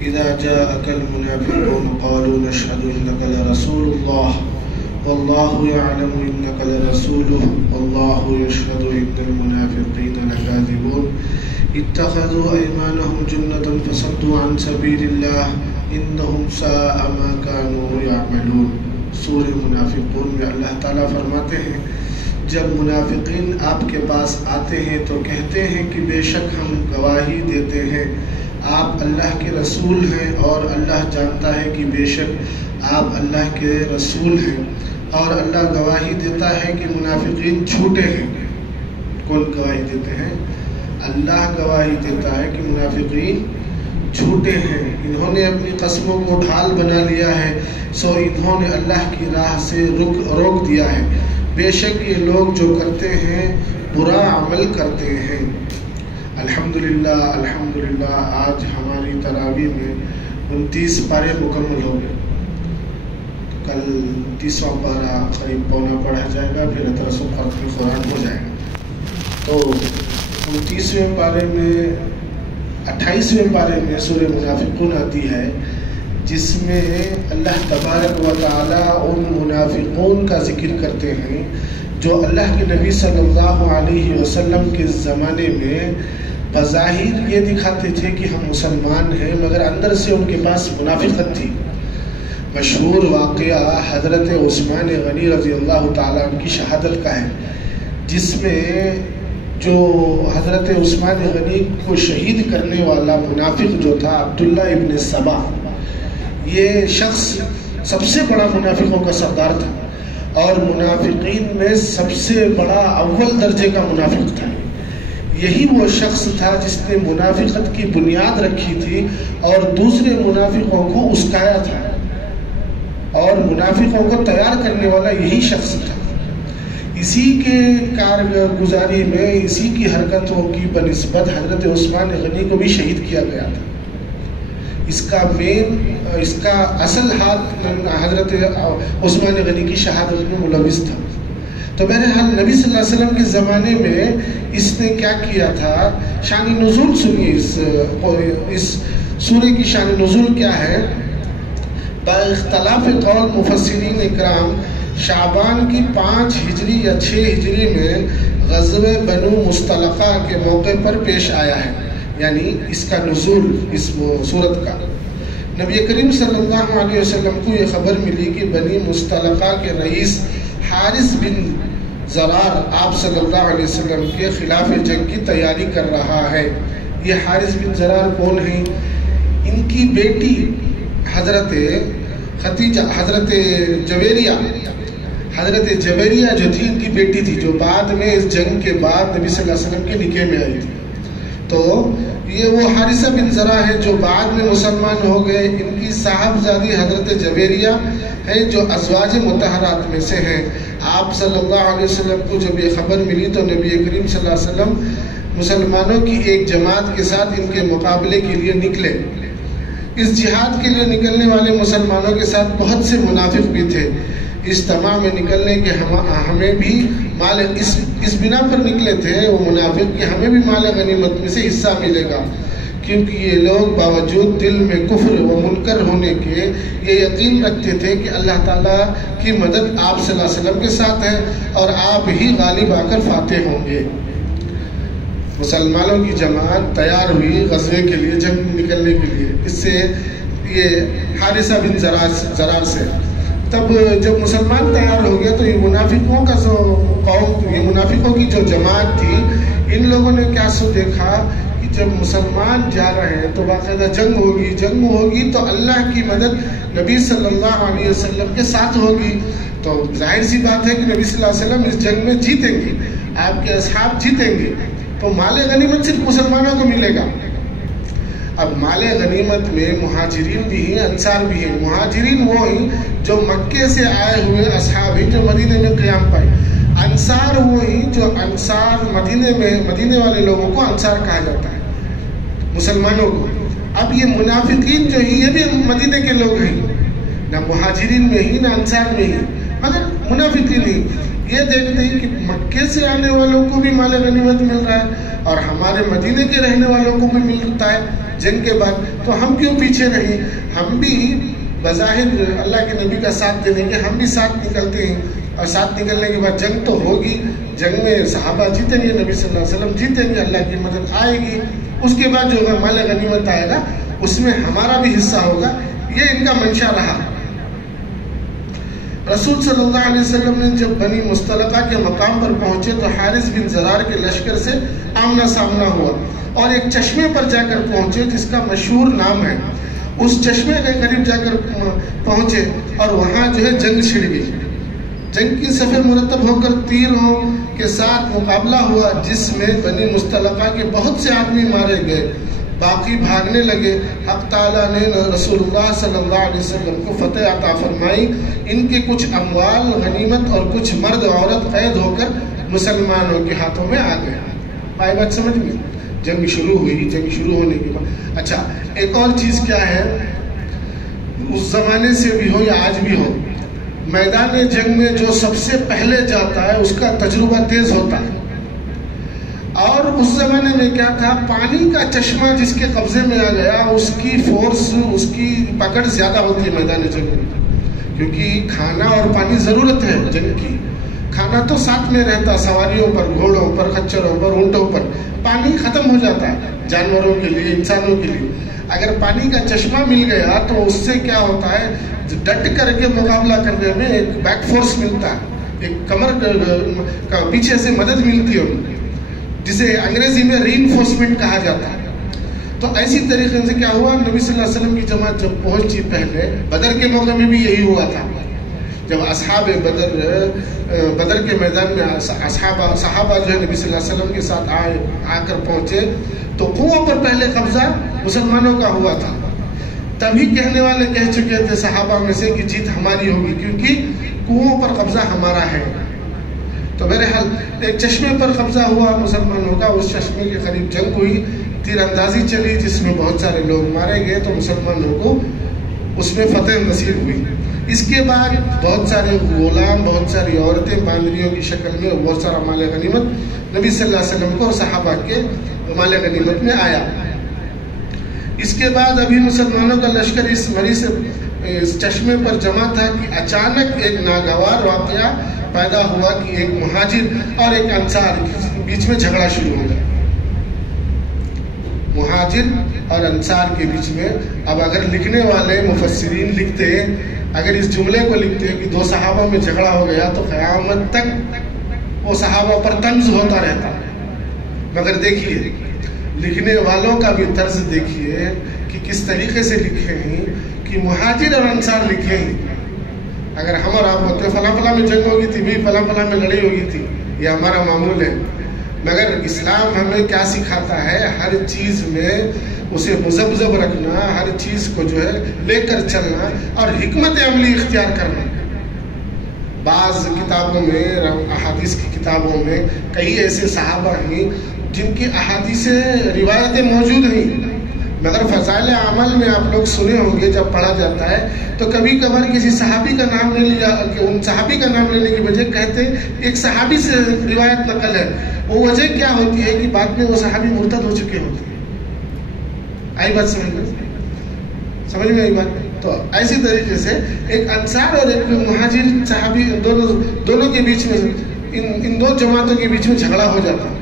إذا جاءك المنافقون قالوا نشهد إنك لرسول الله والله يعلم إنك لرسوله والله يشهد إن المنافقين لكاذبون اتخذوا أيمانهم جنة فصدوا عن سبيل الله إنهم ساء ما كانوا يعملون. سورہ منافقون میں اللہ تعالیٰ فرماتے ہیں جب منافقین آپ کے پاس آتے ہیں تو کہتے ہیں کہ بے شک ہم گواہی دیتے ہیں آپ اللہ کے رسول ہیں اور اللہ جانتا ہے کہ بے شک آپ اللہ کے رسول ہیں، اور اللہ گواہی دیتا ہے کہ منافقین جھوٹے ہیں۔ کون گواہی دیتے ہیں؟ اللہ گواہی دیتا ہے کہ منافقین جھوٹے ہیں، انہوں نے اپنی قسموں کو ڈھال بنا لیا ہے، سو انہوں نے اللہ کی راہ سے روک دیا ہے۔ بے شک یہ لوگ جو کرتے ہیں برا عمل کرتے ہیں۔ الحمدللہ الحمدللہ آج ہماری تراویح میں 29 پارے مکمل ہو گئے۔ کل 30واں پارہ قریب پونا پڑھا جائے گا، پھر درس و ختم قرآن ہو جائے گا۔ تو 29ویں پارے میں 28ویں پارے میں سورہ منافقون آتی ہے، جس میں اللہ تبارک و تعالیٰ ان منافقون کا ذکر کرتے ہیں جو اللہ کے نبی صلی اللہ علیہ وسلم کے زمانے میں بظاہر یہ دکھاتے تھے کہ ہم مسلمان ہیں، مگر اندر سے ان کے پاس منافقت تھی۔ مشہور واقعہ حضرت عثمان غنی رضی اللہ تعالیٰ عنہ کی شہادت کا ہے، جس میں جو حضرت عثمان غنی کو شہید کرنے والا منافق جو تھا عبداللہ ابن سبا، یہ شخص سب سے بڑا منافقوں کا سردار تھا اور منافقین میں سب سے بڑا اول درجے کا منافق تھا۔ یہی وہ شخص تھا جس نے منافقت کی بنیاد رکھی تھی اور دوسرے منافقوں کو اسکایا تھا، اور منافقوں کو تیار کرنے والا یہی شخص تھا۔ اسی کے کارگزاری میں اسی کی حرکتوں کی بنسبت حضرت عثمان غنی کو بھی شہید کیا گیا تھا۔ اس کا اصل ہاتھ حضرت عثمان غنی کی شہادت میں ملوث تھا۔ تو بہرحال نبی صلی اللہ علیہ وسلم کے زمانے میں اس نے کیا کیا تھا، شان نزول سنیے اس سورہ کی شان نزول کیا ہے۔ با اختلاف قول مفسرین اکرام شعبان کی 5 ہجری یا 6 ہجری میں غزوہ بنو مستلقہ کے موقع پر پیش آیا ہے، یعنی اس کا نزول اس صورت کا۔ نبی کریم صلی اللہ علیہ وسلم کو یہ خبر ملی کہ بنی مستلقہ کے رئیس حارث بن زرار آپ صلی اللہ علیہ وسلم کے خلاف جنگ کی تیاری کر رہا ہے۔ یہ حارث بن زرار کون ہیں؟ ان کی بیٹی حضرت جویریہ جو تھی، ان کی بیٹی تھی، جو بعد میں اس جنگ کے بعد نبی صلی اللہ علیہ وسلم کے نکاح میں آئی تھی۔ تو یہ وہ حارثہ بن زرع ہے جو بعد میں مسلمان ہو گئے۔ ان کی صاحبزادی حضرت جویریہ ہے جو ازواج مطہرات میں سے ہیں۔ آپ صلی اللہ علیہ وسلم کو جب یہ خبر ملی تو نبی کریم صلی اللہ علیہ وسلم مسلمانوں کی ایک جماعت کے ساتھ ان کے مقابلے کے لیے نکلے۔ اس جہاد کے لیے نکلنے والے مسلمانوں کے ساتھ بہت سے منافق بھی تھے۔ اجتماع میں نکلنے کے ہمیں بھی مال اس بنا پر نکلے تھے وہ منافق کہ ہمیں بھی مال غنیمت میں سے حصہ ملے گا، کیونکہ یہ لوگ باوجود دل میں کفر و منکر ہونے کے یہ یقین رکھتے تھے کہ اللہ تعالیٰ کی مدد آپ صلی اللہ علیہ وسلم کے ساتھ ہے اور آپ ہی غالب آ کر فاتح ہوں گے۔ مسلمانوں کی جماعت تیار ہوئی غزوے کے لیے، جنگ نکلنے کے لیے، اس سے یہ حارثہ بن زرار سے۔ تب جب مسلمان تیار ہو گئے تو یہ منافقوں کا جو قوم، یہ منافقوں کی جو جماعت تھی، ان لوگوں نے کیا سو دیکھا کہ جب مسلمان جا رہے ہیں تو باقاعدہ جنگ ہوگی تو اللہ کی مدد نبی صلی اللہ علیہ وسلم کے ساتھ ہوگی، تو ظاہر سی بات ہے کہ نبی صلی اللہ علیہ وسلم اس جنگ میں جیتیں گے، آپ کے اصحاب جیتیں گے، تو مال غنیمت صرف مسلمانوں کو ملے گا۔ اب مال غنیمت میں مہاجرین بھی ہیں، انصار بھی ہیں۔ مہاجرین وہ ہیں جو مکے سے آئے ہوئے اصحاب ہیں جو مدینے میں قیام پائے۔ انصار وہ ہیں جو مدینے والے لوگوں کو انصار کہا جاتا ہے، مسلمانوں کو۔ اب یہ منافقین جو ہیں یہ بھی مدینے کے لوگ ہیں، نہ مہاجرین میں ہی نہ انصار میں ہی، مگر منافقین ہی۔ یہ دیکھتے ہیں کہ مکے سے آنے والوں کو بھی مال غنیمت مل رہا ہے اور ہمارے مدینے کے رہنے والوں کو بھی ملتا ہے، جنگ کے بعد، تو ہم کیوں پیچھے رہیں؟ ہم بھی بظاہر اللہ کے نبی کا ساتھ دینے کے ہم بھی ساتھ نکلتے ہیں، اور ساتھ نکلنے کے بعد جنگ تو ہوگی، جنگ میں صحابہ جیتیں گے، نبی صلی اللہ علیہ وسلم جیتیں گے، اللہ کی مدد آئے گی، اس کے بعد جو مال غنیمت آئے گا اس میں ہمارا بھی حصہ ہوگا، یہ ان کا منشا رہا۔ رسول صلی اللہ علیہ وسلم نے جب بنی مستلقہ کے مقام پر پہنچے تو حارث بن زرار کے لشکر سے آمنا سامنا ہوا، اور ایک چشمے پر جا کر پہنچے جس کا مشہور نام ہے۔ اس چشمے کے قریب جا کر پہنچے اور وہاں جو ہے جنگ چھڑ گئی۔ جنگ کی صفیں مرتب ہو کر تیروں کے ساتھ مقابلہ ہوا، جس میں بنی مستلقہ کے بہت سے آدمی مارے گئے، باقی بھاگنے لگے۔ حق تعالیٰ نے رسول اللہ صلی اللہ علیہ وسلم کو فتح عطا فرمائی، ان کے کچھ اموال غنیمت اور کچھ مرد عورت قید ہو کر مسلمانوں کے ہاتھوں میں آ گئے۔ بھائی بات سمجھ میں؟ جنگ شروع ہوئی، جنگ شروع ہونے کے بعد اچھا ایک اور چیز کیا ہے، اس زمانے سے بھی ہو یا آج بھی ہو، میدان جنگ میں جو سب سے پہلے جاتا ہے اس کا تجربہ تیز ہوتا ہے۔ اور اس زمانے میں کیا تھا، پانی کا چشمہ جس کے قبضے میں آ گیا اس کی فورس، اس کی پکڑ زیادہ ہوتی ہے میدان جنگ میں، کیونکہ کھانا اور پانی ضرورت ہے جنگ کی۔ کھانا تو ساتھ میں رہتا، سواریوں پر، گھوڑوں پر، خچروں پر، اونٹوں پر، پانی ختم ہو جاتا ہے جانوروں کے لیے، انسانوں کے لیے۔ اگر پانی کا چشمہ مل گیا تو اس سے کیا ہوتا ہے، ڈٹ کر کے مقابلہ کرنے میں ایک بیک فورس ملتا ہے، ایک کمر پیچھے سے مدد ملتی ہے، جسے انگریزی میں ری انفورسمنٹ کہا جاتا ہے۔ تو ایسی طریقے سے کیا ہوا، نبی صلی اللہ علیہ وسلم کی جماعت جب پہنچی، پہلے بدر کے موقع میں بھی یہی ہوا تھا، جب اصحاب بدر کے میدان میں صحابہ جو ہے نبی صلی اللہ علیہ وسلم کے ساتھ آ کر پہنچے تو کنویں پر پہلے قبضہ مسلمانوں کا ہوا تھا۔ تبھی کہنے والے کہہ چکے تھے صحابہ میں سے کہ جیت ہماری ہوگی، کیونکہ کنویں پر قبضہ ہمارا ہے۔ تو بہرحال ایک چشمے پر قبضہ ہوا مسلمانوں کا، اس چشمے کے قریب جنگ ہوئی، تیر اندازی چلی جس میں بہت سارے لوگ مارے گئے، تو مسلمانوں کو اس میں فتح نصیب ہوئی۔ اس کے بعد بہت سارے غلام، بہت ساری عورتیں باندریوں کی شکل میں، بہت سارا مال غنیمت نبی صلی اللہ علیہ وسلم کو اور صحابہ کے مال غنیمت میں آیا۔ اس کے بعد ابھی مسلمانوں کا لشکر اس مری سے اس چشمے پر جمع تھا کہ اچانک ایک ناگوار واقعہ پیدا ہوا کہ ایک مہاجر اور ایک انصار کے بیچ میں جھگڑا شروع ہو گیا۔ مہاجر اور انصار کے بیچ میں، اب اگر لکھنے والے مفسرین لکھتے، اگر اس جملے کو لکھتے کہ دو صحابہ میں جھگڑا ہو گیا تو قیامت تک وہ صحابہ پر طنز ہوتا رہتا، مگر دیکھیے لکھنے والوں کا بھی طرز دیکھیے کہ کس طریقے سے لکھے ہیں کہ مہاجر اور انصار لکھے ہیں۔ اگر ہم اور آپ ہوتے فلاں فلاں میں جنگ ہوگی تھی، بھی فلاں فلاں میں لڑائی ہوگی تھی، یہ ہمارا معمول ہے۔ مگر اسلام ہمیں کیا سکھاتا ہے، ہر چیز میں اسے مذبذب رکھنا، ہر چیز کو جو ہے لے کر چلنا اور حکمت عملی اختیار کرنا۔ بعض کتابوں میں، احادیث کی کتابوں میں کئی ایسے صحابہ ہیں جن کی احادیث روایتیں موجود ہیں، مگر فضائل عمل میں آپ لوگ سنے ہوں گے، جب پڑھا جاتا ہے تو کبھی کبھار کسی صحابی کا نام لے لیا، ان صحابی کا نام لینے کی وجہ کہتے ایک صحابی سے روایت نقل ہے، وہ وجہ کیا ہوتی ہے کہ بعد میں وہ صحابی مرتد ہو چکے ہوتے ہیں۔ آئی بات سمجھ میں آئی بات؟ تو ایسی طریقے سے ایک انصار اور ایک مہاجر صحابی دونوں کے بیچ میں، ان دو جماعتوں کے بیچ میں جھگڑا ہو جاتا ہے،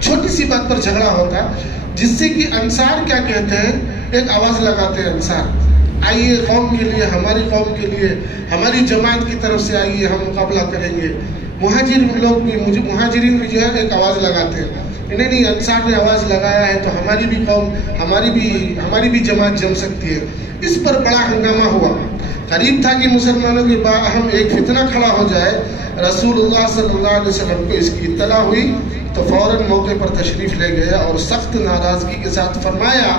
چھوٹی سی بات پر جھگڑا ہوتا ہے، جس سے کہ انصار کیا کہتے ہیں، ایک آواز لگاتے ہیں انصار، آئیے قوم کے لیے، ہماری قوم کے لیے، ہماری جماعت کی طرف سے آئیے، ہم مقابلہ کریں گے۔ مہاجر لوگ بھی، مہاجرین بھی جو ہے ایک آواز لگاتے ہیں، نہیں انصار نے آواز لگایا ہے تو ہماری بھی قوم، ہماری بھی جماعت جم سکتی ہے۔ اس پر بڑا ہنگامہ ہوا، قریب تھا کہ مسلمانوں کے باہم ایک فتنہ کھڑا ہو جائے۔ رسول اللہ صلی اللہ علیہ وسلم کو اس کی اطلاع ہوئی تو فوراً موقع پر تشریف لے گئے اور سخت ناراضگی کے ساتھ فرمایا،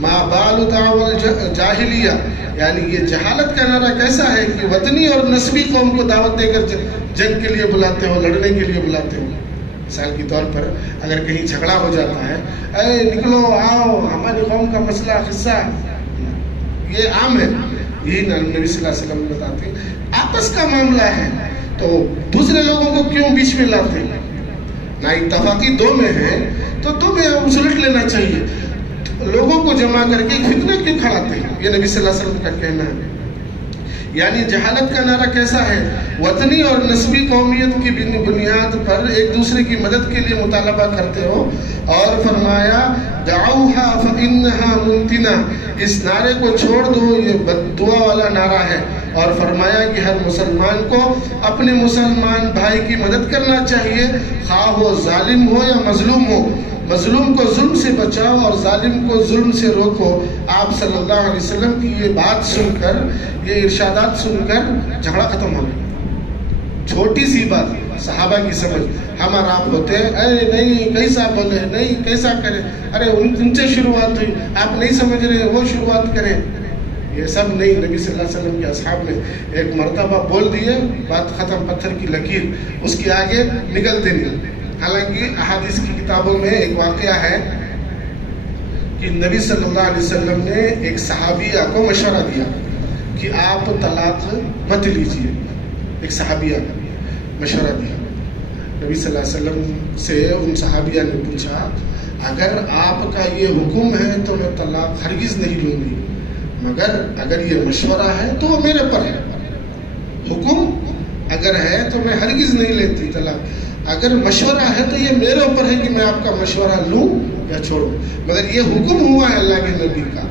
ما بال دعوی الجاہلیہ، یعنی یہ جہالت کا نعرہ کیسا ہے کہ وطنی اور نسبی قوم کو دعوت دے کر جنگ کے لیے بلاتے ہو، لڑنے کے لیے بلاتے ہو۔ مثال کے طور پر اگر کہیں جھگڑا ہو جاتا ہے، اے نکلو آؤ، ہماری قوم کا مسئلہ قصہ، یہ عام ہے، یہی نبی صلی اللہ علیہ وسلم بتاتے ہیں۔ آپس کا معاملہ ہے تو دوسرے لوگوں کو کیوں بیچ میں لاتے ہیں؟ نا اتفاقی دو میں ہے تو دو میں سلٹ لینا چاہیے۔ لوگوں کو جمع کر کے فتنہ کیوں کھڑاتے ہیں؟ یہ نبی صلی اللہ علیہ وسلم کا کہنا ہے. یعنی جہالت کا نعرہ کیسا ہے؟ وطنی اور نسبی قومیت کی بنیاد پر ایک دوسرے کی مدد کے لیے مطالبہ کرتے ہو. اور فرمایا دعوہا فإنہا منتنا، اس نعرے کو چھوڑ دو، یہ بد دعا والا نعرہ ہے. اور فرمایا کہ ہر مسلمان کو اپنے مسلمان بھائی کی مدد کرنا چاہیے، خواہ وہ ظالم ہو یا مظلوم ہو. مظلوم کو ظلم سے بچاؤ اور ظالم کو ظلم سے روکو. آپ صلی اللہ علیہ وسلم کی یہ بات سن کر، یہ ارشادات سن کر جھگڑا ختم ہو گیا. چھوٹی سی بات صحابہ کی سمجھ. ہم اور آپ ہوتے ہیں، ارے نہیں کیسا بولے، نہیں کیسا کرے، ارے ان سے شروعات ہوئی، آپ نہیں سمجھ رہے، وہ شروعات کریں. یہ سب نہیں. نبی صلی اللہ علیہ وسلم کے اصحاب نے ایک مرتبہ بول دیے، بات ختم، پتھر کی لکیر، اس کے آگے نکلتے نہیں. حالانکہ احادیث کی کتابوں میں ایک واقعہ ہے کہ نبی صلی اللہ علیہ وسلم نے ایک صحابیہ کو مشورہ دیا کہ آپ طلاق مت لیجیے. ایک صحابیہ کو مشورہ دیا. نبی صلی اللہ علیہ وسلم سے ان صحابیہ نے پوچھا اگر آپ کا یہ حکم ہے تو میں طلاق ہرگز نہیں لوں گی، مگر اگر یہ مشورہ ہے تو وہ میرے پر ہے. حکم اگر ہے تو میں ہرگز نہیں لیتی طلاق، اگر مشورہ ہے تو یہ میرے اوپر ہے کہ میں آپ کا مشورہ لوں یا چھوڑوں. مگر یہ حکم ہوا ہے اللہ کے نبی کا،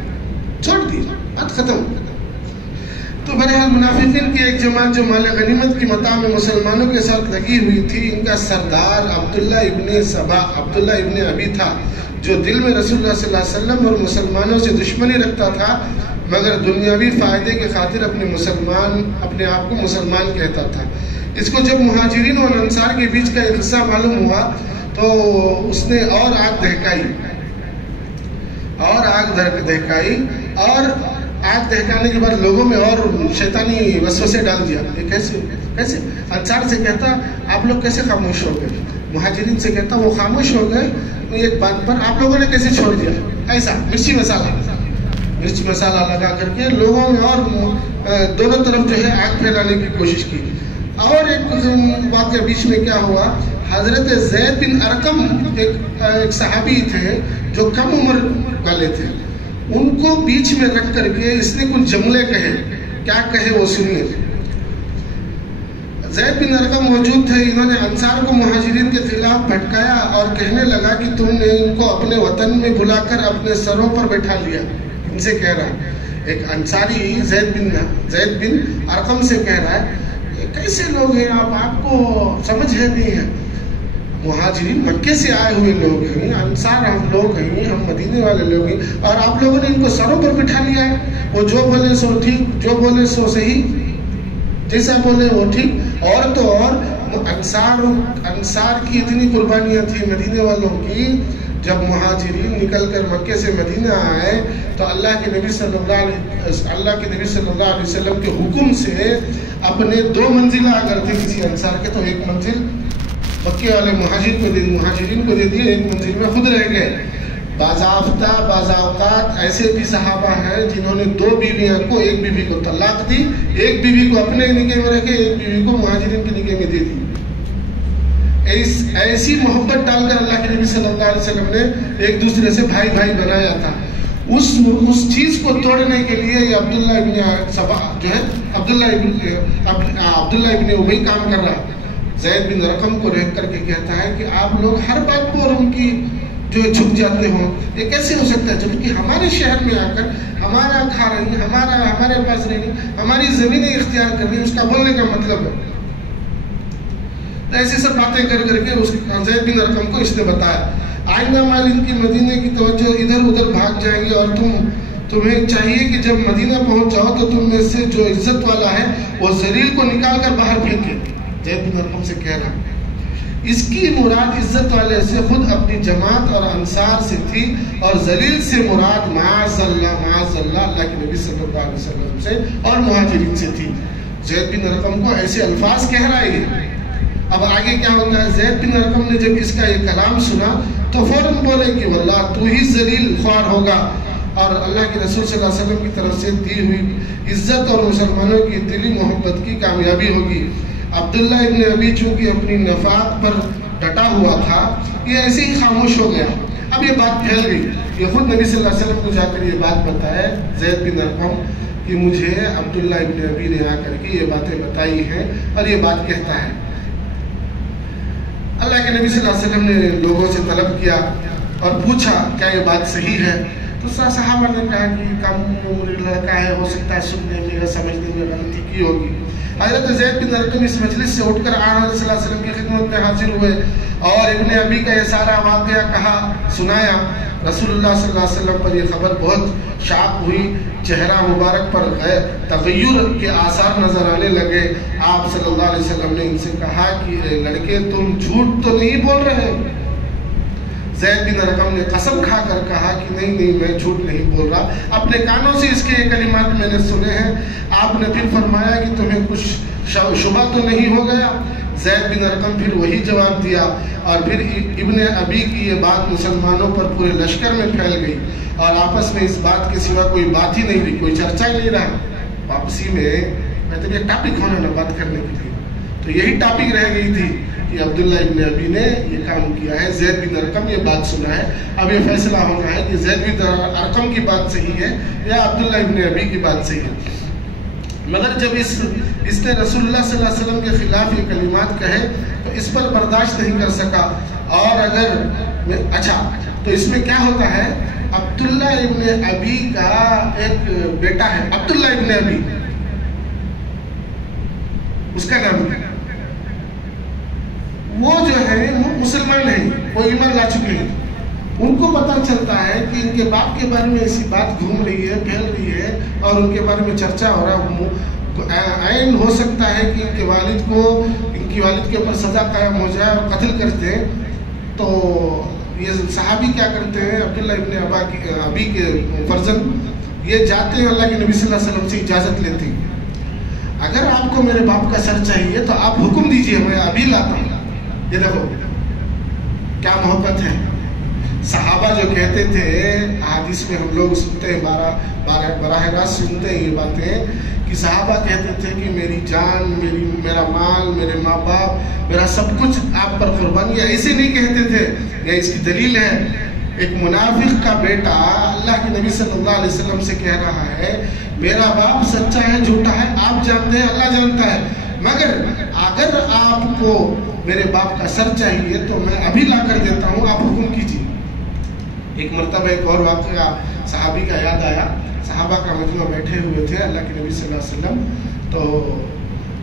چھوڑ دی، بات ختم. تو بہرحال منافقین کی ایک جماعت جو مال غنیمت کی متاع میں مسلمانوں کے ساتھ لگی ہوئی تھی، ان کا سردار عبداللہ ابن سبا، عبداللہ ابن ابی تھا، جو دل میں رسول اللہ صلی اللہ علیہ وسلم اور مسلمانوں سے دشمنی رکھتا تھا، مگر دنیاوی فائدے کے خاطر اپنے آپ کو مسلمان کہتا تھا. اس کو جب مہاجرین اور انصار کے بیچ کا قصہ معلوم ہوا تو اس نے اور آگ دہکائی اور آگ دہکانے کے بعد لوگوں میں اور شیطانی وسوسے ڈال دیا. یہ کیسے انصار سے کہتا آپ لوگ کیسے خاموش ہو گئے، مہاجرین سے کہتا وہ خاموش ہو گئے ایک بات پر، آپ لوگوں نے کیسے چھوڑ دیا. ایسا مرچی مسالہ لگا کر کے لوگوں میں اور دونوں طرف جو ہے آگ پھیلانے کی کوشش کی. اور ایک واقعہ بیچ میں کیا ہوا، حضرت زید بن ارقم ایک صحابی تھے جو کم عمر والے تھے، ان کو بیچ میں رکھ کر کے اس نے کچھ جملے کہے. کیا کہے وہ سنیے. زید بن ارقم موجود تھے، انہوں نے انصار کو مہاجرین کے خلاف بھٹکایا اور کہنے لگا کہ تم نے ان کو اپنے وطن میں بلا کر اپنے سروں پر بٹھا لیا. ان سے کہہ رہا ایک انصاری زید بن ارقم سے کہہ رہا ہے کیسے لوگ ہیں آپ کو سمجھ ہے نہیں ہے. مہاجرین مکے سے آئے ہوئے لوگ ہیں، انصار ہم لوگ ہیں، ہم مدینے والے لوگ ہیں، اور آپ لوگوں نے ان کو سروں پر بٹھا لیا ہے. وہ جو بولے سو ٹھیک، جو بولے سو صحیح، جیسا بولے وہ ٹھیک. اور تو اور انصار کی اتنی قربانیاں تھیں مدینے والوں کی. جب مہاجرین نکل کر مکے سے مدینہ آئے تو اللہ کے نبی صلی اللہ علیہ وسلم کے حکم سے اپنے 2 منزلہ اگر تھے کسی انصار کے تو ایک منزل مکے والے مہاجرین کو دے دیے، ایک منزل میں خود رہ گئے. بعض اوقات ایسے بھی صحابہ ہیں جنہوں نے 2 بیویاں کو، ایک بیوی کو طلاق دی، ایک بیوی کو اپنے نکاح میں رکھے، ایک بیوی کو مہاجرین کے نکاح میں دے دی. ایسی محبت ڈال کر اللہ کے نبی صلی اللہ علیہ وسلم نے ایک دوسرے سے بھائی بنایا تھا. اس چیز کو توڑنے کے لیے یہ عبداللہ ابن سبا جو ہے عبداللہ ابن ابی کام کر رہا. زید بن رقم کو دیکھ کر کے کہتا ہے کہ آپ لوگ ہر بات پر ان کی جو چھپ جاتے ہوں، یہ کیسے ہو سکتا ہے جبکہ ہمارے شہر میں آ کر ہمارا کھا رہی ہیں، ہمارے پاس رہی، ہماری زمینیں اختیار کر رہی ہیں. اس کا بولنے کا مطلب ہے ایسی سب باتیں کر کے اس زید بن ارقم کو اس نے بتایا. آئندہ مال ان کی مدینے کی توجہ ادھر ادھر بھاگ جائیں گے، اور تمہیں چاہیے کہ جب مدینہ پہنچ جاؤ تو تم میں سے جو عزت والا ہے وہ ذلیل کو نکال کر باہر پھینکے. زید بن ارقم سے کہہ رہا اس کی مراد عزت والے سے خود اپنی جماعت اور انصار سے تھی، اور ذلیل سے مراد معاذ اللہ اللہ کے نبی صلی اللہ علیہ وسلم سے اور مہاجرین سے تھی. زید بن ارقم کو ایسے الفاظ کہہ رہا ہے. اب آگے کیا ہوتا ہے، زید بن ارقم نے جب اس کا یہ کلام سنا تو فوراً بولے کہ واللہ تو ہی ذلیل خوار ہوگا، اور اللہ کے رسول صلی اللہ علیہ وسلم کی طرف سے دی ہوئی عزت اور مسلمانوں کی دلی محبت کی کامیابی ہوگی. عبداللہ ابن ابی چونکہ اپنی نفاق پر ڈٹا ہوا تھا، یہ ایسے ہی خاموش ہو گیا. اب یہ بات پھیل گئی، یہ خود نبی صلی اللہ علیہ وسلم کو جا کر یہ بات بتائے زید بن ارقم کہ مجھے عبداللہ ابن ابی نے آ کر کے یہ باتیں بتائی ہیں اور یہ بات کہتا ہے۔ اللہ کے نبی صلی اللہ علیہ وسلم نے لوگوں سے طلب کیا اور پوچھا کیا یہ بات صحیح ہے؟ تو صحابہ نے کہا کہ کم عمر لڑکا ہے، ہو سکتا ہے سننے میں یا سمجھنے میں غلطی کی ہوگی۔ حضرت زید بن ارقم اس مجلس سے اٹھ کر آن صلی اللہ علیہ وسلم کی خدمت میں حاضر ہوئے اور ابن ابی کا یہ سارا واقعہ کہا، سنایا۔ رسول اللہ صلی اللہ علیہ وسلم پر یہ خبر بہت شاق ہوئی، چہرہ مبارک پر تغیر کے آثار نظر آنے لگے۔ آپ صلی اللہ علیہ وسلم نے ان سے کہا کہ لڑکے تم جھوٹ تو نہیں بول رہے؟ زید بن ارقم نے قسم کھا کر کہا کہ نہیں میں جھوٹ نہیں بول رہا، اپنے کانوں سے اس کے یہ کلمات میں نے سنے ہیں۔ آپ نے پھر فرمایا کہ تمہیں کچھ شبہ تو نہیں ہو گیا؟ زید بن ارقم پھر وہی جواب دیا اور پھر ابن ابی کی یہ بات مسلمانوں پر پورے لشکر میں پھیل گئی اور آپس میں اس بات کے سوا کوئی بات ہی نہیں رہی، کوئی چرچا ہی نہیں رہا۔ واپسی میں مطلب یہ ٹاپک ہونا نا بات کرنے کے لیے، تو یہی ٹاپک رہ گئی تھی کہ عبداللہ ابن ابی نے یہ کام کیا ہے، زید بن ارقم یہ بات سنا ہے۔ اب یہ فیصلہ ہونا ہے کہ زید بن ارقم کی بات صحیح ہے یا عبداللہ ابن ابی کی بات صحیح ہے۔ مگر جب اس نے رسول اللہ صلی اللہ علیہ وسلم کے خلاف یہ کلمات کہے تو اس پر برداشت نہیں کر سکا، اور اگر اچھا تو اس میں کیا ہوتا ہے، عبداللہ ابن ابی کا ایک بیٹا ہے عبداللہ ابن ابی، اس کا نام ہے، وہ جو ہے وہ مسلمان ہیں، وہ ایمان لا چکے ہیں۔ ان کو پتہ چلتا ہے کہ ان کے باپ کے بارے میں ایسی بات گھوم رہی ہے، پھیل رہی ہے اور ان کے بارے میں چرچا ہو رہا، عین ہو سکتا ہے کہ ان کی والد کے اوپر سزا قائم ہو جائے اور قتل کر دیں۔ تو یہ صحابی کیا کرتے ہیں، عبداللہ ابن ابی کے فرزند یہ جاتے ہیں اللہ کے نبی صلی اللہ علیہ وسلم سے اجازت لیتے ہیں، اگر آپ کو میرے باپ کا سر چاہیے تو آپ حکم دیجئے، میں ابھی لاتا ہوں۔ یہ دیکھو کیا محبت ہے۔ صحابہ جو کہتے تھے، حدیث میں ہم لوگ سنتے ہیں، براہ راست سنتے ہیں یہ باتیں کہ صحابہ کہتے تھے کہ میری جان، میرا مال، میرے ماں باپ، میرا سب کچھ آپ پر قربان، یہ ایسے نہیں کہتے تھے۔ یہ اس کی دلیل ہے، ایک منافق کا بیٹا اللہ کے نبی صلی اللہ علیہ وسلم سے کہہ رہا ہے میرا باپ سچا ہے جھوٹا ہے آپ جانتے ہیں، اللہ جانتا ہے، مگر اگر آپ کو میرے باپ کا سر چاہیے تو میں ابھی لا کر دیتا ہوں، آپ حکم کیجیے۔ ایک مرتبہ ایک اور واقعہ صحابی کا یاد آیا، صحابہ کا مجمع بیٹھے ہوئے تھے اللہ کے نبی صلی اللہ علیہ وسلم، تو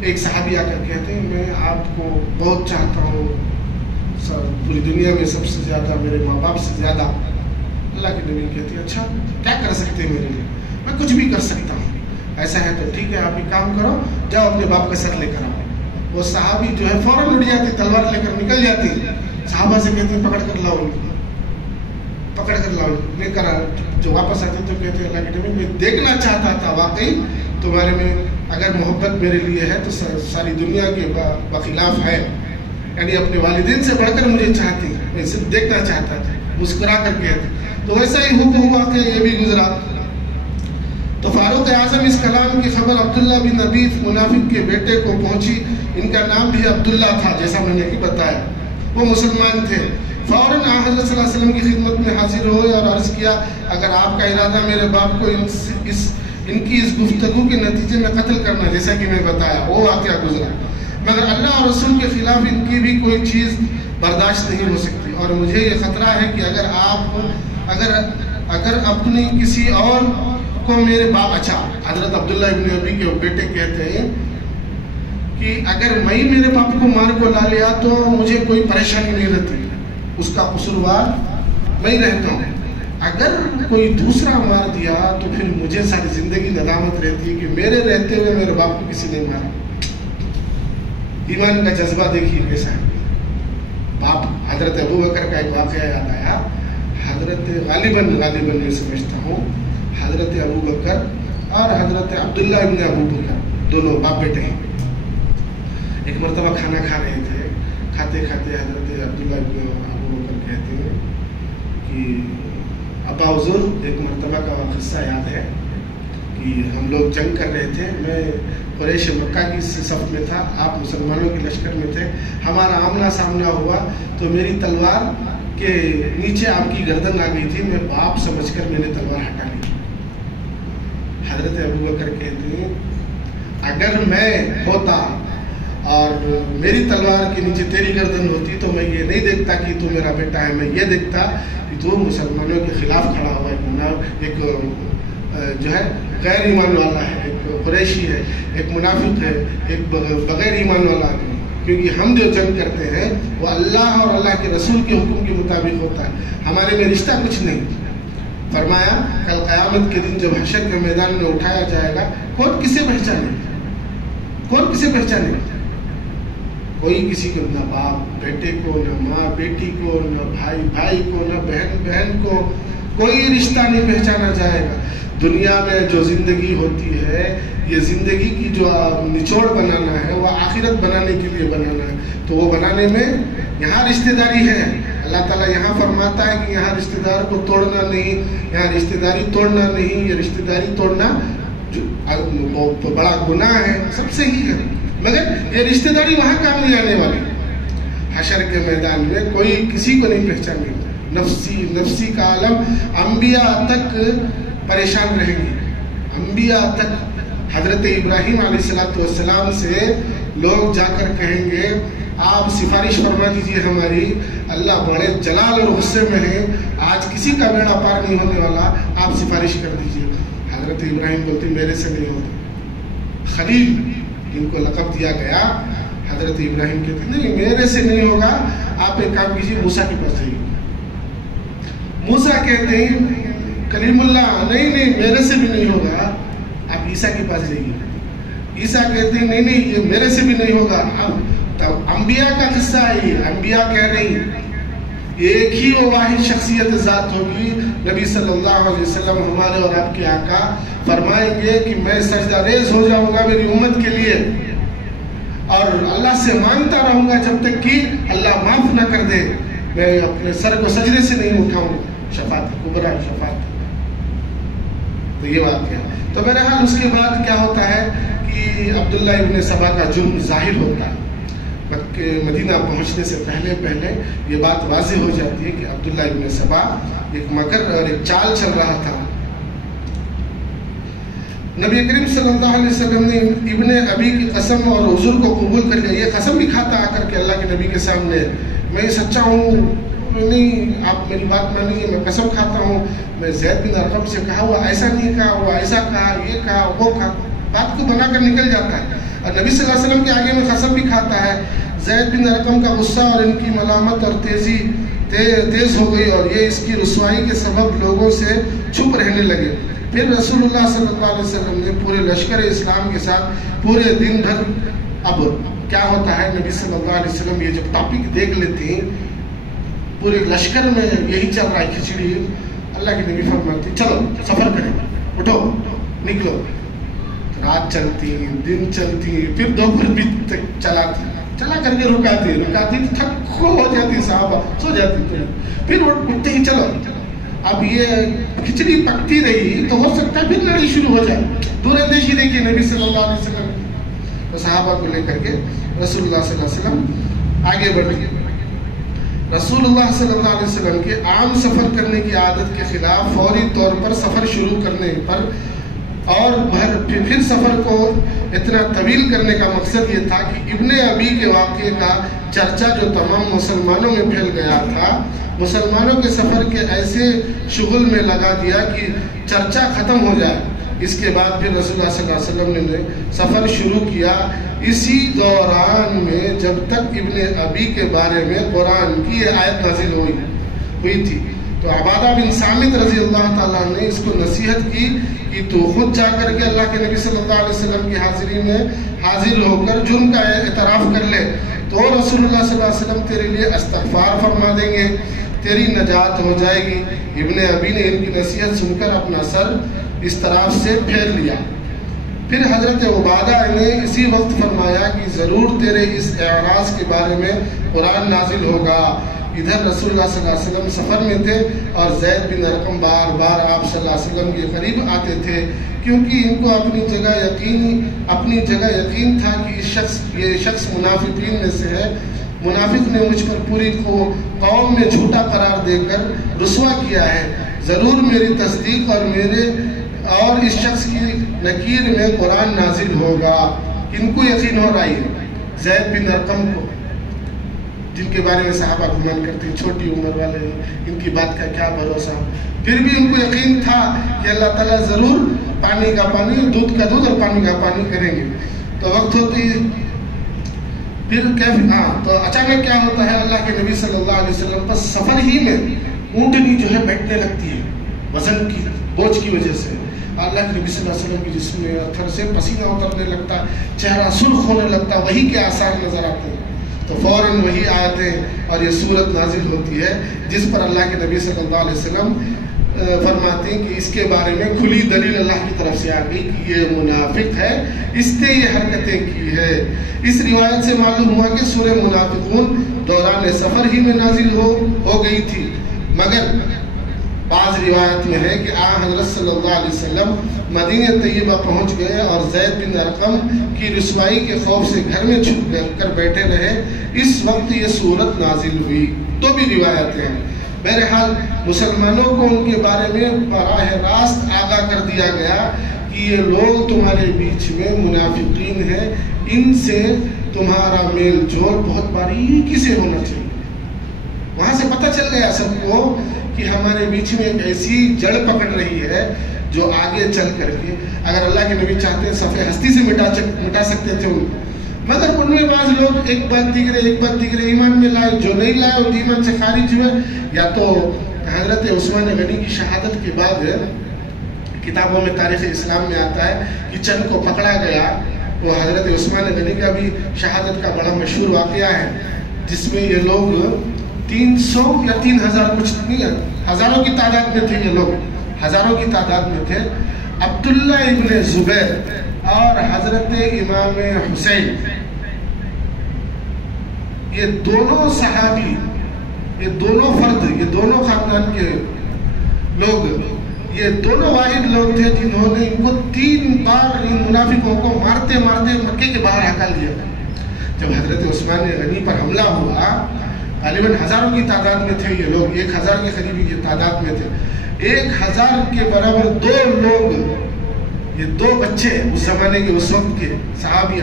ایک صحابی آ کر کہتے ہیں میں آپ کو بہت چاہتا ہوں، پوری دنیا میں سب سے زیادہ، میرے ماں باپ سے زیادہ۔ اللہ کے نبی کہتے ہیں اچھا کیا کر سکتے ہیں میرے لیے؟ میں کچھ بھی کر سکتا ہوں، ایسا ہے تو ٹھیک ہے آپ ایک کام کرو، جاؤ اپنے باپ کا سر لے کر آؤ۔ وہ صحابی جو ہے فوراً اٹھ جاتی، تلوار لے کر نکل جاتی، صحابہ سے کہتے ہیں پکڑ کر لاؤ، پکڑ کر لاؤ، لے کر جو واپس آتے تو کہتے ہیں اللہ کے نبی میں دیکھنا چاہتا تھا واقعی تمہارے میں اگر محبت میرے لیے ہے تو ساری دنیا کے بخلاف ہے، یعنی اپنے والدین سے بڑھ کر مجھے چاہتی، میں صرف دیکھنا چاہتا تھا، مسکرا کر کہتے۔ تو ویسا ہی حکم ہوا کہ یہ بھی گزرا۔ تو فاروق اعظم اس کلام کی خبر عبداللہ بن ابی منافق کے بیٹے کو پہنچی، ان کا نام بھی عبداللہ تھا جیسا میں نے بتایا، وہ مسلمان تھے۔ فوراً حضرت صلی اللہ علیہ وسلم کی خدمت میں حاضر ہوئے اور عرض کیا اگر آپ کا ارادہ میرے باپ کو ان کی اس گفتگو کے نتیجے میں قتل کرنا، جیسا کہ میں بتایا وہ واقعہ گزرا، مگر اللہ اور رسول کے خلاف ان کی بھی کوئی چیز برداشت نہیں ہو سکتی، اور مجھے یہ خطرہ ہے کہ اگر اپنی کسی اور کو میرے باپ، اچھا حضرت عبداللہ ابن ابی کے بیٹے کہتے ہیں کہ اگر میں میرے باپ کو مار کو لا لیا تو مجھے کوئی پریشانی نہیں رہتی، اس کا قصوروار میں رہتا ہوں، اگر کوئی دوسرا مار دیا تو پھر مجھے ساری زندگی ندامت رہتی ہے کہ میرے رہتے ہوئے میرے باپ کو کسی نے مارا۔ ایمان کا جذبہ دیکھیے کیسا ہے۔ باپ حضرت ابو بکر کا ایک واقعہ یاد آیا، حضرت غالباً میں سمجھتا ہوں حضرت ابو بکر اور حضرت عبداللہ ابن ابو بکر دونوں باپ بیٹے ہیں، ایک مرتبہ کھانا کھا رہے تھے، کھاتے کھاتے حضرت عبداللہ ابن ابو بکر کہتے ہیں کہ ابا حضور ایک مرتبہ کا قصہ یاد ہے کہ ہم لوگ جنگ کر رہے تھے، میں قریش مکہ کی صف میں تھا، آپ مسلمانوں کے لشکر میں تھے، ہمارا آمنا سامنا ہوا تو میری تلوار کہ نیچے آپ کی گردن آ گئی تھی، میں باپ سمجھ کر میں نے تلوار ہٹا لی۔ حضرت ابوبکر کہتے ہیں اگر میں ہوتا اور میری تلوار کے نیچے تیری گردن ہوتی تو میں یہ نہیں دیکھتا کہ تو میرا بیٹا ہے، میں یہ دیکھتا کہ تو مسلمانوں کے خلاف کھڑا ہوا ایک جو ہے غیر ایمان والا ہے، ایک قریشی ہے، ایک منافق ہے، ایک بغیر ایمان والا آدمی۔ کیونکہ ہم جو جنگ کرتے ہیں وہ اللہ اور اللہ کے رسول کے حکم کے مطابق ہوتا ہے، ہمارے میں رشتہ کچھ نہیں۔ فرمایا کل قیامت کے دن جب حشر کے میدان میں اٹھایا جائے گا، کون کسے پہچانے؟ کون کسے پہچانے؟ کوئی کسی کو، نہ باپ بیٹے کو، نہ ماں بیٹی کو، نہ بھائی بھائی کو، نہ بہن بہن کو، کوئی رشتہ نہیں پہچانا جائے گا۔ دنیا میں جو زندگی ہوتی ہے، یہ زندگی کی جو نچوڑ بنانا ہے وہ آخرت بنانے کے لیے بنانا ہے، تو وہ بنانے میں یہاں رشتہ داری ہے۔ اللہ تعالیٰ یہاں فرماتا ہے کہ یہاں رشتہ دار کو توڑنا نہیں، یہاں رشتہ داری توڑنا نہیں، یہ رشتہ داری توڑنا بڑا گناہ ہے، سب صحیح ہے، مگر یہ رشتہ داری وہاں کام نہیں آنے والی۔ حشر کے میدان میں کوئی کسی کو نہیں پہچانے گا، نفسی نفسی کا عالم، انبیاء تک پریشان رہیں گے، انبیاء تک۔ حضرت ابراہیم علیہ السلام سے لوگ جا کر کہیں گے آپ سفارش فرما دیجئے ہماری، اللہ بڑے جلال اور غصے میں ہیں، آج کسی کا بیڑا پار نہیں ہونے والا، آپ سفارش کر دیجئے۔ حضرت ابراہیم بولتے میرے سے نہیں ہوتا۔ خلیل جن کو لقب دیا گیا، حضرت ابراہیم کہتے نہیں میرے سے نہیں ہوگا، آپ ایک کام کیجیے موسیٰ کے پاس جائیے۔ موسیٰ کہتے ہیں کلیم اللہ نہیں میرے سے بھی نہیں ہوگا، آپ عیسیٰ کے پاس جائیے۔ عیسیٰ کہتے ہیں نہیں یہ میرے سے بھی نہیں ہوگا۔ اب انبیاء کا قصہ ہے، یہ انبیاء کہہ رہی ہیں ایک ہی وہ واحد شخصیت ذات ہوگی، نبی صلی اللہ علیہ وسلم ہمارے اور آپ کے آقا فرمائیں گے کہ میں سجدہ ریز ہو جاؤں گا میری امت کے لیے، اور اللہ سے مانگتا رہوں گا جب تک کہ اللہ معاف نہ کر دے، میں اپنے سر کو سجدے سے نہیں اٹھاؤں۔ شفاعت کبریٰ، شفاعت، تو یہ بات کیا۔ تو بہرحال اس کے بعد کیا ہوتا ہے کہ عبداللہ ابن سبا کا جرم ظاہر ہوتا ہے۔ مدینہ پہنچنے سے پہلے یہ بات واضح ہو جاتی ہے کہ عبداللہ ابن سبا ایک مکر اور ایک چال چل رہا تھا۔ نبی کریم صلی اللہ علیہ وسلم نے ابن ابی کی قسم اور حضور کو قبول کر لیا۔ یہ قسم بھی کھاتا آ کر کے اللہ کے نبی کے سامنے، میں سچا ہوں، نہیں آپ میری بات مانیے، میں قسم کھاتا ہوں، میں زید بن ارقم سے کہا وہ ایسا نہیں کہا، وہ ایسا کہا، یہ کہا وہ کہا، بات کو بنا کر نکل جاتا ہے۔ اور نبی صلی اللہ علیہ وسلم کے آگے میں قسم بھی کھاتا ہے۔ زید بن ارقم کا غصہ اور ان کی ملامت اور تیز ہو گئی، اور یہ اس کی رسوائی کے سبب لوگوں سے چھپ رہنے لگے۔ پھر رسول اللہ صلی اللہ علیہ وسلم نے پورے لشکر اسلام کے ساتھ پورے دن بھر، اب کیا ہوتا ہے نبی صلی اللہ علیہ وسلم یہ جب ٹاپک دیکھ لیتے ہیں پورے لشکر میں یہی چل رہا ہے کھچڑی، اللہ کے نبی فرماتے چلو سفر کریں، اٹھو نکلو۔ رات چلتی، دن چلتی، پھر دوپہر بھی چلا کر کے رکاتی تو تھک ہو جاتی، صحابہ سو جاتی، پھر اٹھتے ہی چلو۔ اب یہ کھچڑی پکتی رہی تو ہو سکتا ہے پھر لڑائی شروع ہو جائے۔ دور اندیشی دیکھیے نبی صلی اللہ علیہ وسلم تو صحابہ کو لے کر کے رسول اللہ صلی اللہ علیہ وسلم آگے بڑھے۔ رسول اللہ صلی اللہ علیہ وسلم کے عام سفر کرنے کی عادت کے خلاف فوری طور پر سفر شروع کرنے پر اور پھر سفر کو اتنا طویل کرنے کا مقصد یہ تھا کہ ابن ابی کے واقعے کا چرچا جو تمام مسلمانوں میں پھیل گیا تھا، مسلمانوں کے سفر کے ایسے شغل میں لگا دیا کہ چرچا ختم ہو جائے۔ اس کے بعد پھر رسول اللہ صلی اللہ علیہ وسلم نے سفر شروع کیا۔ اسی دوران میں جب تک ابن ابی کے بارے میں قرآن کی یہ آیت نازل ہوئی تھی تو عبادہ بن صامت رضی اللہ تعالیٰ نے اس کو نصیحت کی کہ تو خود جا کر کے اللہ کے نبی صلی اللہ علیہ وسلم کی حاضری میں حاضر ہو کر جرم کا اعتراف کر لے، تو رسول اللہ صلی اللہ علیہ وسلم تیرے لیے استغفار فرما دیں گے، تیری نجات ہو جائے گی۔ ابن ابی نے ان کی نصیحت سن کر اپنا سر اس طرف سے پھیر لیا۔ پھر حضرت عبادہ نے اسی وقت فرمایا کہ ضرور تیرے اس اعراض کے بارے میں قرآن نازل ہوگا۔ ادھر رسول اللہ صلی اللہ علیہ وسلم سفر میں تھے اور زید بن ارقم بار بار آپ صلی اللہ علیہ وسلم کے قریب آتے تھے، کیونکہ ان کو اپنی جگہ یقین تھا کہ یہ شخص منافقین میں سے ہے۔ منافق نے مجھ پر پوری قوم میں جھوٹا قرار دے کر رسوا کیا ہے. ضرور میری تصدیق اور اس شخص کی نکیر میں قرآن نازل ہوگا. ان کو یقین ہو رہا ہے زید بن ارقم کو، جن کے بارے میں صحابہ گمان کرتے ہیں چھوٹی عمر والے ہیں، ان کی بات کا کیا بھروسہ. پھر بھی ان کو یقین تھا کہ اللہ تعالیٰ ضرور پانی کا پانی، دودھ کا دودھ اور پانی کا پانی کریں گے. تو وقت ہوتی پھر تو اچانک کیا ہوتا ہے، اللہ کے نبی صلی اللہ علیہ وسلم پر سفر ہی میں اونٹنی جو ہے بیٹھنے لگتی ہے وزن کی بوجھ کی وجہ سے. اللہ کے نبی صلی اللہ علیہ وسلم کے جسم میں تھر سے پسینہ اترنے لگتا، چہرہ سرخ ہونے لگتا، وہی کے آثار نظر آتے ہیں. تو فوراً وہی آیتیں اور یہ صورت نازل ہوتی ہے جس پر اللہ کے نبی صلی اللہ علیہ وسلم فرماتے ہیں کہ اس کے بارے میں کھلی دلیل اللہ کی طرف سے آ گئی کہ یہ منافق ہے، اس نے یہ حرکتیں کی ہے. اس روایت سے معلوم ہوا کہ سورہ منافقون دوران سفر ہی میں نازل ہو گئی تھی، مگر بعض روایت میں ہے کہ حضرت صلی اللہ علیہ وسلم مدینہ طیبہ پہنچ گئے اور زید بن ارقم کی رسوائی کے خوف سے گھر میں چھپ کر بیٹھے رہے، اس وقت یہ صورت نازل ہوئی. تو بھی روایتیں ہیں. بہرحال مسلمانوں کو ان کے بارے میں براہ راست آگاہ کر دیا گیا کہ یہ لوگ تمہارے بیچ میں منافقین ہیں، ان سے تمہارا میل جول بہت باریکی سے ہونا چاہیے. وہاں سے پتہ چل گیا سب کو کہ ہمارے بیچ میں ایک ایسی جڑ پکڑ رہی ہے جو آگے چل کر کے اگر اللہ کے نبی چاہتے ہیں صفحہ ہستی سے مٹا سکتے تھے ان کو، مگر ان میں بعض لوگ ایک بات دیگر ایمان میں لائے، جو نہیں لائے وہ ایمان سے خارج ہوئے. یا تو حضرت عثمان غنی کی شہادت کے بعد کتابوں میں تاریخ اسلام میں آتا ہے کہ چند کو پکڑا گیا. وہ حضرت عثمان غنی کا بھی شہادت کا بڑا مشہور واقعہ ہے جس میں یہ لوگ 300 یا 3000 کچھ نہیں ہے، ہزاروں کی تعداد میں تھے، یہ لوگ ہزاروں کی تعداد میں تھے. عبداللہ ابن زبیر اور حضرت امام حسین، یہ دونوں صحابی، یہ دونوں فرد، یہ دونوں خاندان کے لوگ، یہ دونوں واحد لوگ تھے جنہوں نے ان کو 3 بار ان منافقوں کو مارتے مارتے مکے کے باہر ہکال دیا. جب حضرت عثمان غنی پر حملہ ہوا، غالباً ہزاروں کی تعداد میں تھے یہ لوگ، 1000 کے قریبی کی تعداد میں تھے. 1000 کے برابر 2 لوگ، یہ 2 بچے اس زمانے کے اس وقت کے صحابیہ،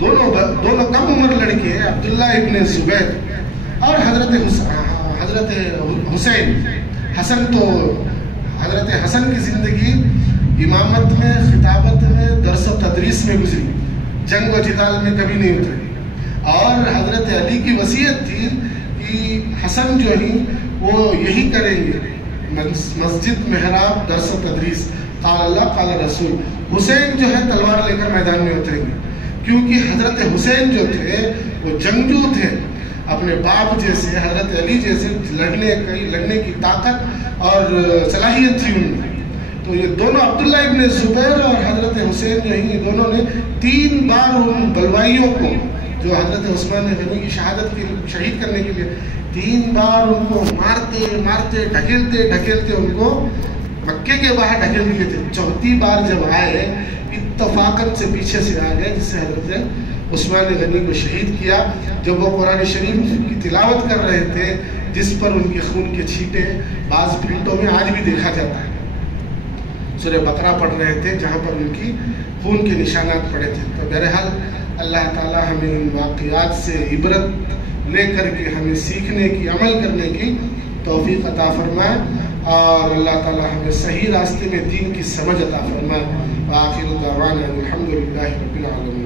دونوں کم عمر لڑکے ہیں، عبداللہ ابن زبیر اور حضرت حسین. حسن تو حضرت حسن کی زندگی امامت میں، خطابت میں، درس و تدریس میں گزری، جنگ و جدال میں کبھی نہیں اترے. اور حضرت علی کی وصیت تھی کہ حسن جو ہی وہ یہی کریں گے، مسجد، محراب، درس و تدریس، قال اللہ قال رسول. حسین جو ہے تلوار لے کر میدان میں اتریں گے، کیونکہ حضرت حسین جو تھے وہ جنگجو تھے، اپنے باپ جیسے، حضرت علی جیسے لڑنے کی طاقت اور صلاحیت تھی ان میں. تو یہ دونوں عبداللہ ابن زبیر اور حضرت حسین جو ہیں، یہ دونوں نے 3 بار ان بلوائیوں کو جو حضرت عثمان غنی کی شہادت کے شہید کرنے کے لیے 3 بار ان کو مارتے مارتے ڈھکیلتے ان کو مکے کے باہر ڈھکیل دیے تھے. 4تھی بار جب آئے اتفاقاً سے پیچھے سے آ گئے، جس سے حضرت عثمان غنی کو شہید کیا. جب وہ قرآن شریف کی تلاوت کر رہے تھے جس پر ان کے خون کے چھینٹے بعض پرنٹوں میں آج بھی دیکھا جاتا ہے، سورہ بقرہ پڑھ رہے تھے جہاں پر ان کی خون کے نشانات پڑے تھے. تو بہرحال اللہ تعالیٰ ہمیں ان واقعات سے عبرت لے کر کے ہمیں سیکھنے کی، عمل کرنے کی توفیق عطا فرمائے، اور اللہ تعالیٰ ہمیں صحیح راستے میں دین کی سمجھ عطا فرمائے. وآخر دعوانا الحمدللہ رب العالمین.